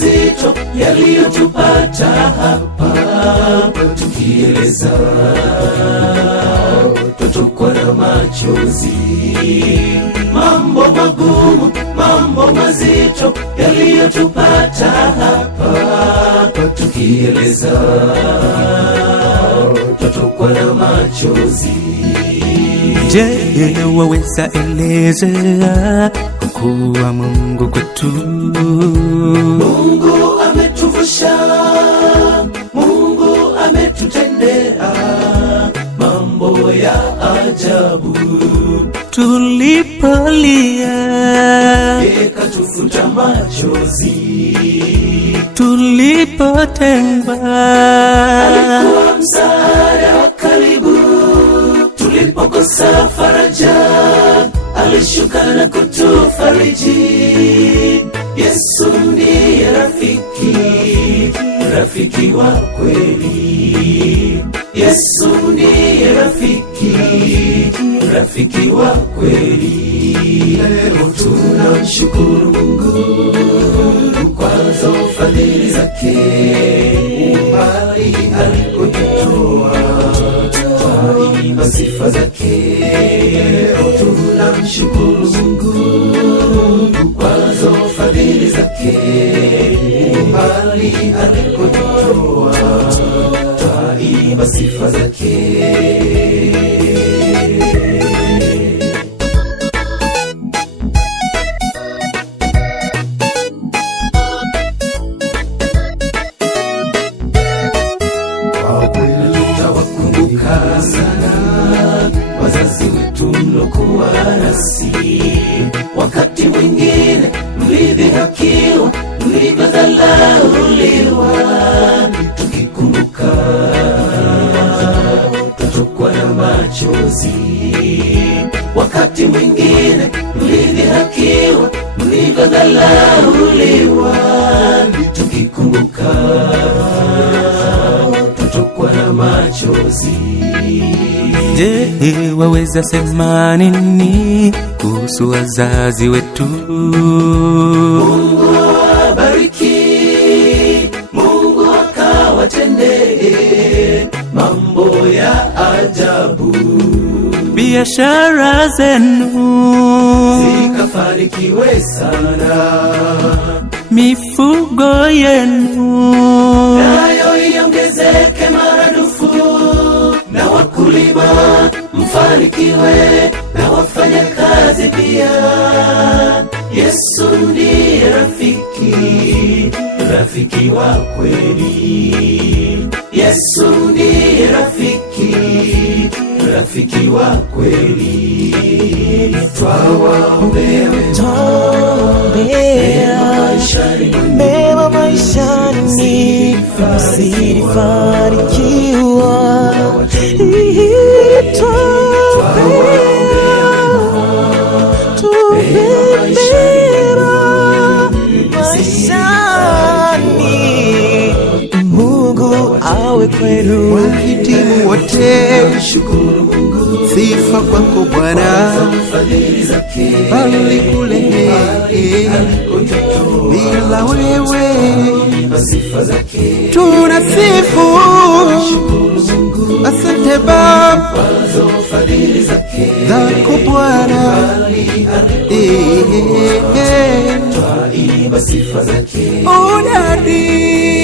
mazito yaliyotupata hapa, tukieleza tutokwa na machozi. Mambo magumu, mambo mazito yaliyotupata hapa, tukieleza tutokwa na machozi. Je, waweza eleza ukuu wa Mungu kwetu? Mungu ametuvusha, Mungu ametutendea mambo ya ajabu. Tulipolia katufuta machozi, tulipotengwa alikuwa msaada wa karibu, tulipokosa faraja alishuka na kutufariji. Yesu ndiye rafiki, rafiki wa kweli. Yesu ndiye rafiki, rafiki wa kweli. Leo tunamshukuru Mungu kwazo fadhili zake, umbali alikotutoa, twaimba sifa zake. Leo tunamshukuru Mungu kwazo fadhili zake, umbali alikotutoa, twaimba sifa zake. Tutawakumbuka sana wazazi wetu mlokuwa nasi, wakati mwingine mlidhihakiwa, mlivyodharauliwa. Tukikumbuka tutokwa na machozi, wakati mwingine mlidhihakiwa, mlivyodharauliwa. Tukikumbuka tutokwa na machozi. Je, waweza sema nini kuhusu wazazi wetu? Mungu awabariki, Mungu akawatendee mambo ya ajabu. Biashara zenu zikafanikiwe sana, mifugo yenu nayo iongezeke maradufu, na wakulima mfanikiwe, na wafanya kazi pia. Yesu ndiye rafiki, rafiki wa kweli. Yesu ndiye rafiki, rafiki wa kweli. Twawaombea mema maishani, msifanikiwa. Mungu awe kwenu. Wahitimu wote, sifa kwako Bwana, bali kule bila wewe tunasifu. Asante Baba zako Bwana, twaimba sifa zake. Unadi